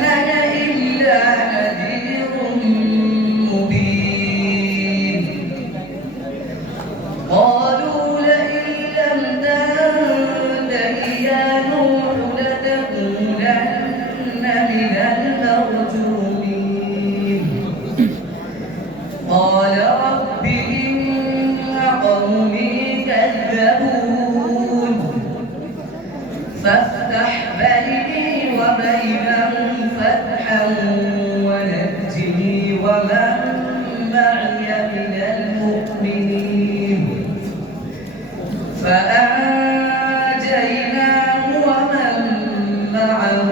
أنا إلا نذير مبين قالوا لئن لم تنته يا نوح لتكونن من المرجومين قال رب إن قومي كذبون فافتح بيني وبينهم فتحا ونجني ومن معي من المؤمنين فأنجيناه ومن معه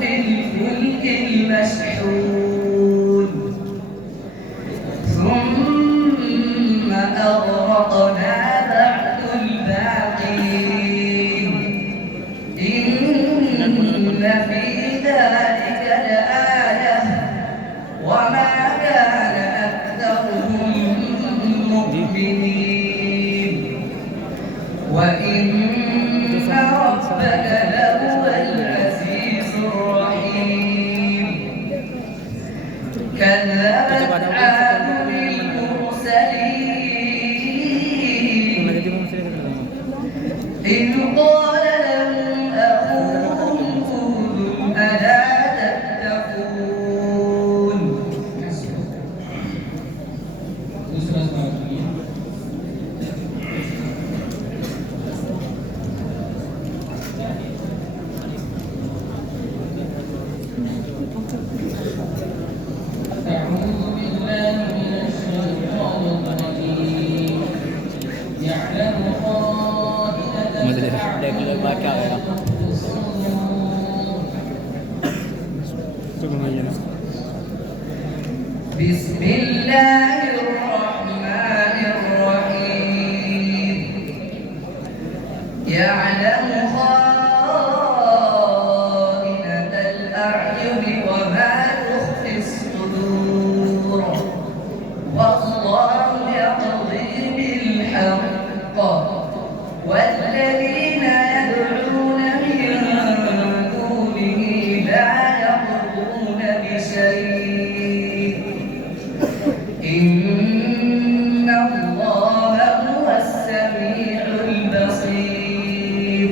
في الفلك المشحون ثم أغرقنا بعد الباقين إن في ذلك لآية وما كان أكثرهم مؤمنين وإن ربك لهو العزيز الرحيم كذبت عاد المرسلين إذ قال لهم أخوهم هود ألا تتقون أعوذ بالله من الشيطان الرجيم يعلم خائنة الأعين بسم الله الرحمن الرحيم يعلم خائنة الأعين وما تخفي الصدور والله يقضي بالحق والذين يدعون من دونه لا يقضون بشيء إن الله هو السميع البصير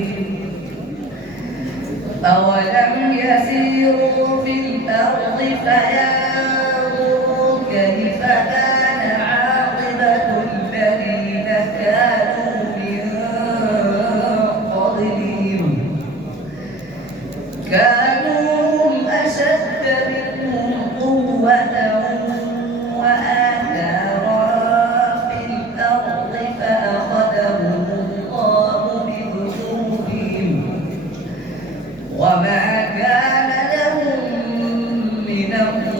أولم يسيروا في الأرض فينظروا كيف كان عاقبة الذين كانوا من قبلهم كانوا هم أشد منهم قوة وآثارا في الأرض فأخذهم الله بذنوبهم وما كان لهم من الله